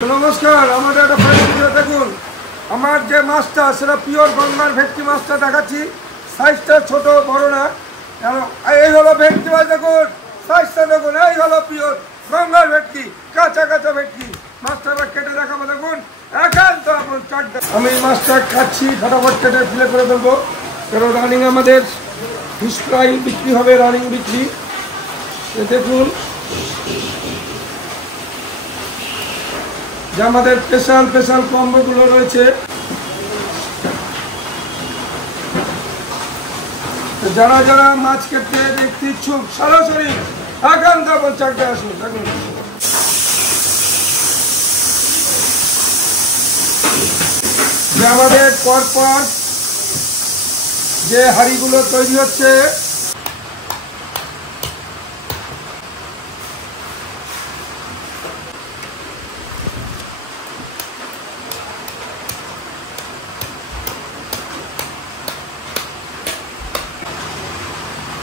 নমস্কার, আমাদের একটা ভিডিও দেখুন। আমার যে মাছটা সেটা পিওর গঙ্গার ভেটকি মাছটা দেখাচ্ছি। সাইজটা ছোট বড় না, এই হলো ভেটকি মাছ। দেখুন সাইজটা দেখুন, এই হলো পিওর গঙ্গার ভেটকি, কাঁচা কাঁচা ভেটকি। মাছটা এবার কেটে দেখাবো। দেখুন একান্ত আপন চারটা। আমি এই মাছটা খাচ্ছি, ফটাফট কেটে ফিলে করে দেবো। কারণ রানিং আমাদের ফিশ ফ্রাই বিক্রি হবে, রানিং বিক্রি। দেখুন যে আমাদের স্পেশাল কম্বোগুলো রয়েছে। যারা যারা মাছ খেতে দেখতে ইচ্ছুক সরাসরি একান্ত আপন চারটে আসুন। দেখুন যে আমাদের পরপর যে হাঁড়িগুলো তৈরি হচ্ছে,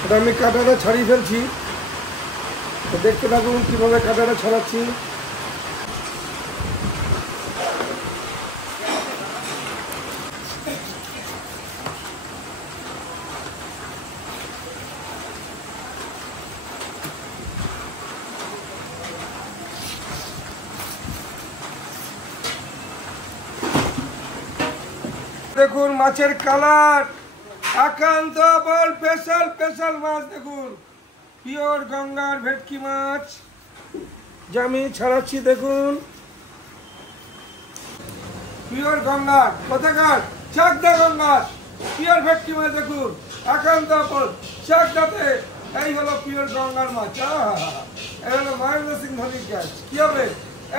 এটা আমি কাঁটাটা ছাড়িয়ে ফেলছি। দেখতে থাকুন কীভাবে কাঁটাটা ছাড়াচ্ছি। দেখুন মাছের কালার, একান্ত বল স্পেশাল মাছ। দেখুন পিওর গঙ্গার ভেটকি মাছ যা আমি ছাড়াচ্ছি। দেখুন পিওর গঙ্গার, কোথাকার? চাকদা গঙ্গার পিওর ভেটকি মাছ। দেখুন একান্ত বল চাকদাতে। এই হলো পিওর গঙ্গার মাছ। এই হলো মহেন্দ্র সিং ধোনির কাজ। কি হবে?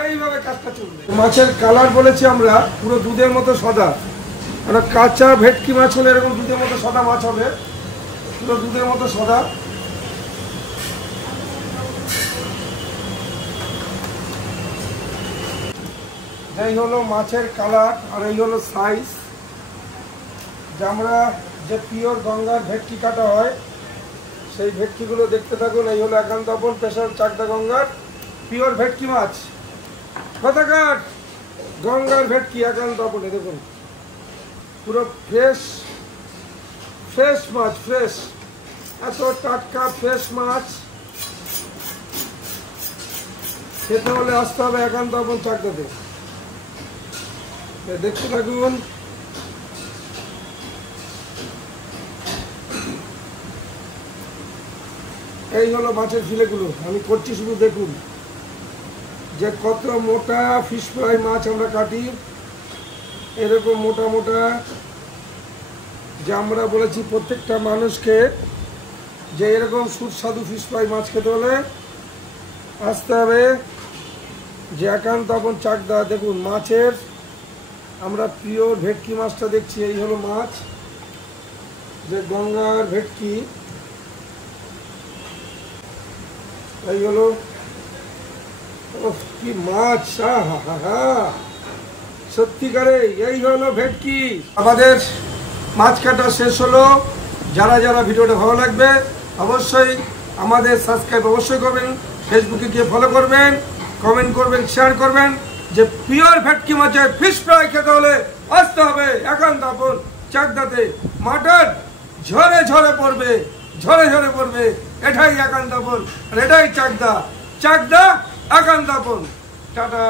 এইভাবে কাজটা চলবে। মাছের কালার বলেছি আমরা পুরো দুধের মতো সাদা। একটা কাঁচা ভেটকি মাছ হলে এরকম দুধের মতো সাদা মাছ হবে, পুরো দুধের মতো সাদা। এই হলো মাছের কালার আর এই হলো সাইজ। যে আমরা যে পিওর গঙ্গার ভেটকি কাটা হয় সেই ভেটকিগুলো দেখতে থাকুন। এই হলো একান্ত আপন স্পেশাল চাকদা গঙ্গার পিওর ভেটকি মাছ। কোথাকার? গঙ্গার ভেটকি একান্ত আপনে। দেখুন পুরো ফ্রেশ মাছ, ফ্রেশ, এত টাটকা ফ্রেশ মাছ খেতে হলে আসতে হবে একান্ত আপন চাকদাতে। দেখতে থাকুন। এই হলো মাছের ফিলেগুলো আমি করছি, শুধু দেখুন যে কত মোটা ফিশ ফ্রাই মাছ আমরা কাটি। এরকম মোটা মোটা, যে আমরা বলেছি প্রত্যেকটা মানুষকে যে এরকম সুস্বাদু ফিশ ফ্রাই মাছ খেতে হলে আসতে হবে যে একান্ত আপন চাকদা। দেখুন মাছের আমরা পিওর ভেটকি মাছটা দেখছি। এই হলো মাছ, যে গঙ্গার ভেটকি। এই হলো কি মাছ, সত্যিকারে এই হলো ভেটকি। আমাদের মাছ কাটা শেষ হলো। যারা যারা ভিডিওটা ভালো লাগবে অবশ্যই আমাদের সাবস্ক্রাইব অবশ্যই করবেন, ফেসবুকে গিয়ে ফলো করবেন, কমেন্ট করবেন, শেয়ার করবেন। যে পিওর ভেটকি মাছের ফিশ ফ্রাই খেতে হলে আসতে হবে একান্ত আপন চাকদাতে। মাটন ঝরে ঝরে পড়বে, এটাই একান্ত আপন আর এটাই চাকদা একান্ত আপন। টাটা।